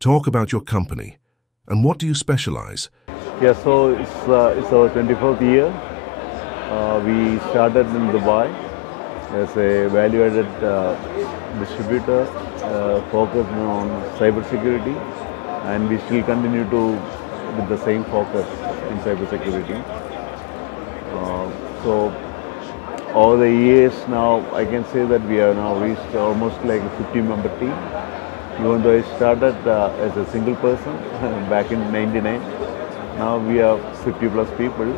Talk about your company and what do you specialize? Yeah, so it's our 24th year. We started in Dubai as a value-added distributor focused on cybersecurity, and we still continue to with the same focus in cybersecurity. So over the years now, I can say that we have now reached almost like a 50-member team. Even though I started as a single person back in '99, now we have 50 plus people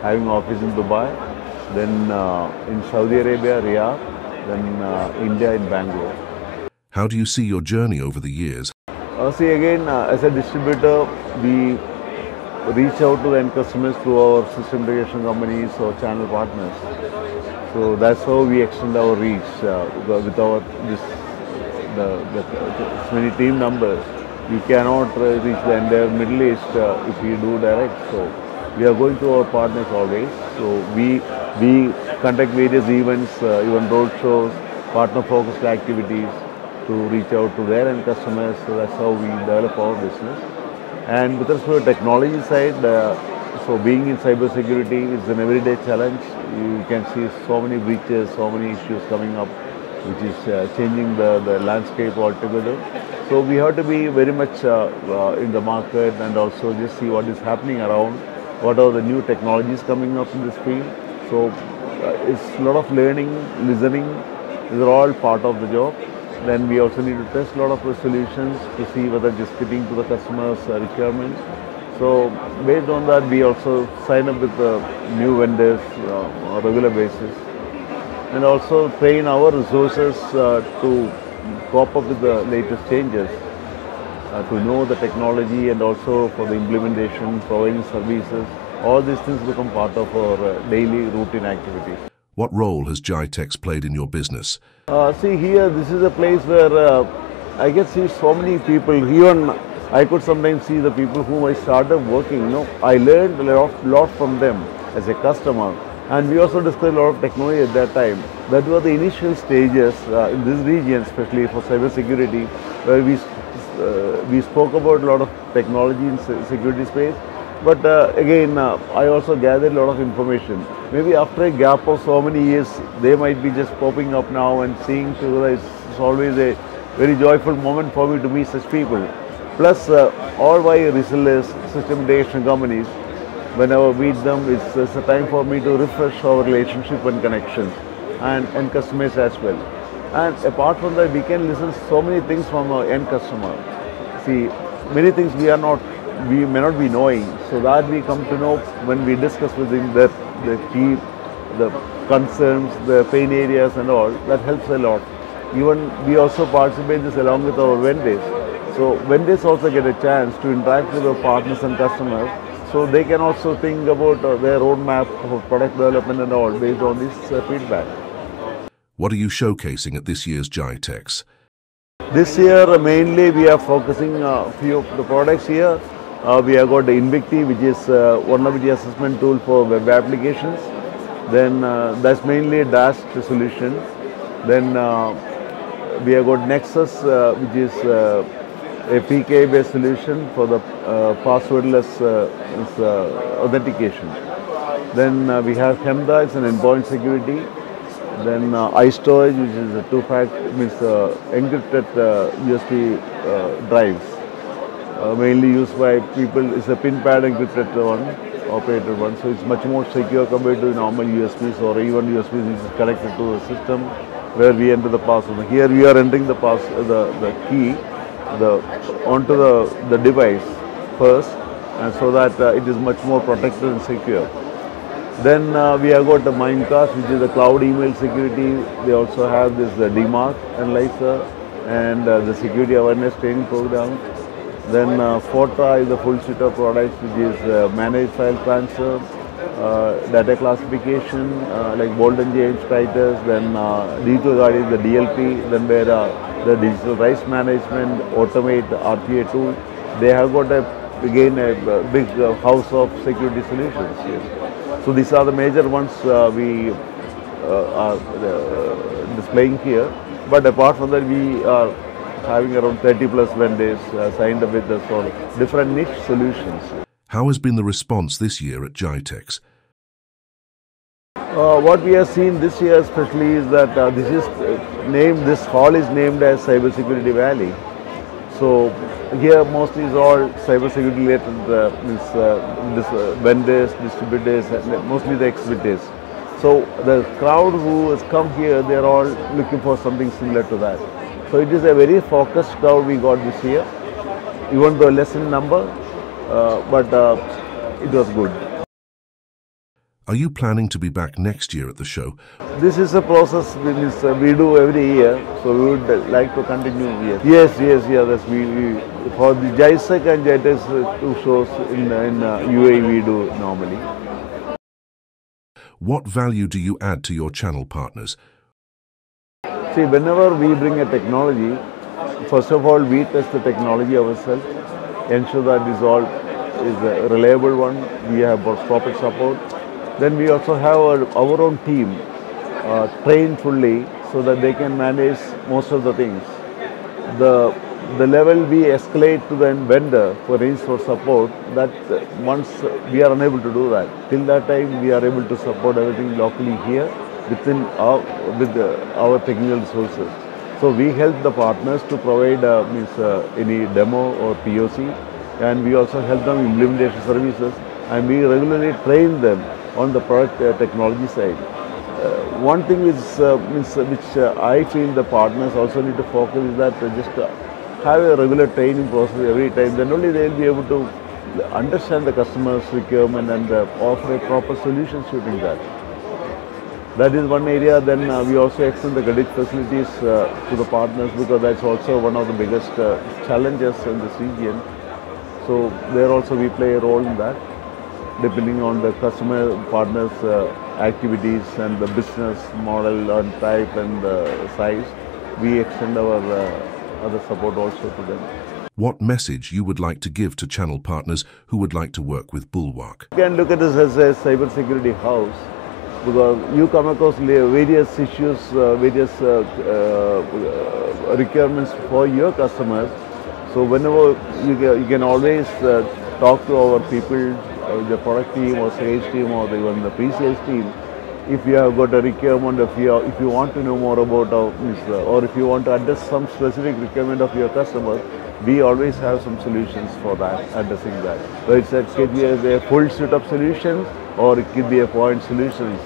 having office in Dubai, then in Saudi Arabia, Riyadh, then India in Bangalore. How do you see your journey over the years? See again, as a distributor, we reach out to the end customers through our system integration companies or channel partners. So that's how we extend our reach with our this many team numbers. We cannot reach the entire Middle East if we do direct. So we are going to our partners always. So we conduct various events, even road shows, partner focused activities to reach out to their end customers. So that's how we develop our business. And with respect to the technology side, so being in cybersecurity is an everyday challenge. You can see so many breaches, so many issues coming up, which is changing the landscape altogether. So we have to be very much in the market and also just see what is happening around, what are the new technologies coming up in this field. So it's a lot of learning, listening, these are all part of the job. Then we also need to test a lot of the solutions to see whether it is fitting to the customer's requirements. So based on that, we also sign up with new vendors on a regular basis, and also train our resources to cope up with the latest changes, to know the technology and also for the implementation, providing services. All these things become part of our daily routine activities. What role has Gitex played in your business? See here, this is a place where I can see so many people. Even I could sometimes see the people whom I started working. I learned a lot from them as a customer. And we also discussed a lot of technology at that time. That were the initial stages in this region, especially for cybersecurity, where we spoke about a lot of technology in security space. But again, I also gathered a lot of information. Maybe after a gap of so many years, they might be just popping up now and seeing together. It's always a very joyful moment for me to meet such people. Plus, all my resellers, system integration companies, whenever I meet them, it's a time for me to refresh our relationship and connections and customers as well. And apart from that, we can listen so many things from our end customer. See, many things we may not be knowing, so that we come to know when we discuss with them the concerns, the pain areas and all. That helps a lot. Even we also participate this along with our vendors. So vendors also get a chance to interact with our partners and customers. So they can also think about their roadmap for product development and all based on this feedback. What are you showcasing at this year's Gitex? This year mainly we are focusing a few of the products here. We have got the Invicti, which is vulnerability assessment tool for web applications. Then that's mainly a DAST solution. Then we have got Nexus, which is a PKI-based solution for the passwordless authentication. Then we have HEMDA, it's an endpoint security. Then iStorage, which is a means encrypted USB drives, mainly used by people. It's a pin pad encrypted one, operated one. So it's much more secure compared to normal USBs or even USBs which is connected to the system where we enter the password. Here we are entering the key onto the device first, and so that it is much more protected and secure. Then we have got the Mimecast, which is the cloud email security. They also have this DMARC analyzer and the security awareness training program. Then FOTA is the full suite of products, which is managed file transfer, data classification, like bold and change writers. Then digital guard is the DLP. Then where the digital rights management, automate RPA tool. They have got again a big house of security solutions here. So these are the major ones we are displaying here. But apart from that, we are having around 30 plus vendors signed up with us for different niche solutions. How has been the response this year at Gitex? What we have seen this year especially is that this hall is named as Cybersecurity Valley. So here mostly is all cybersecurity related vendors, distributors, and mostly the exhibitors. So the crowd who has come here, they are all looking for something similar to that. So it is a very focused crowd we got this year, even though less in number, but it was good. Are you planning to be back next year at the show? This is a process we do every year, so we would like to continue here. Yes. For the JISEC and Gitex two shows in UAE we do normally. What value do you add to your channel partners? See, whenever we bring a technology, first of all we test the technology ourselves, ensure that this all is a reliable one, we have proper support. Then we also have our own team trained fully so that they can manage most of the things. The level we escalate to the vendor for range for support, that once we are unable to do that. Till that time we are able to support everything locally here with our technical resources. So we help the partners to provide any demo or POC, and we also help them implementation services, and we regularly train them on the product technology side. One thing which I feel the partners also need to focus is that just have a regular training process every time. Then only they will be able to understand the customer's requirement and offer a proper solution suiting that. That is one area. Then we also extend the credit facilities to the partners, because that's also one of the biggest challenges in this region. So there also we play a role in that. Depending on the customer partners' activities and the business model and type and size, we extend our other support also to them. What message you would like to give to channel partners who would like to work with Bulwark? You can look at this as a cybersecurity house, because you come across various issues, various requirements for your customers. So whenever you can always talk to our people, the product team or sales team or even the pre-sales team. If you have got a requirement, if you want to know more about or if you want to address some specific requirement of your customer, we always have some solutions for that, addressing that. So it could be a full suite of solutions, or it could be a point solutions.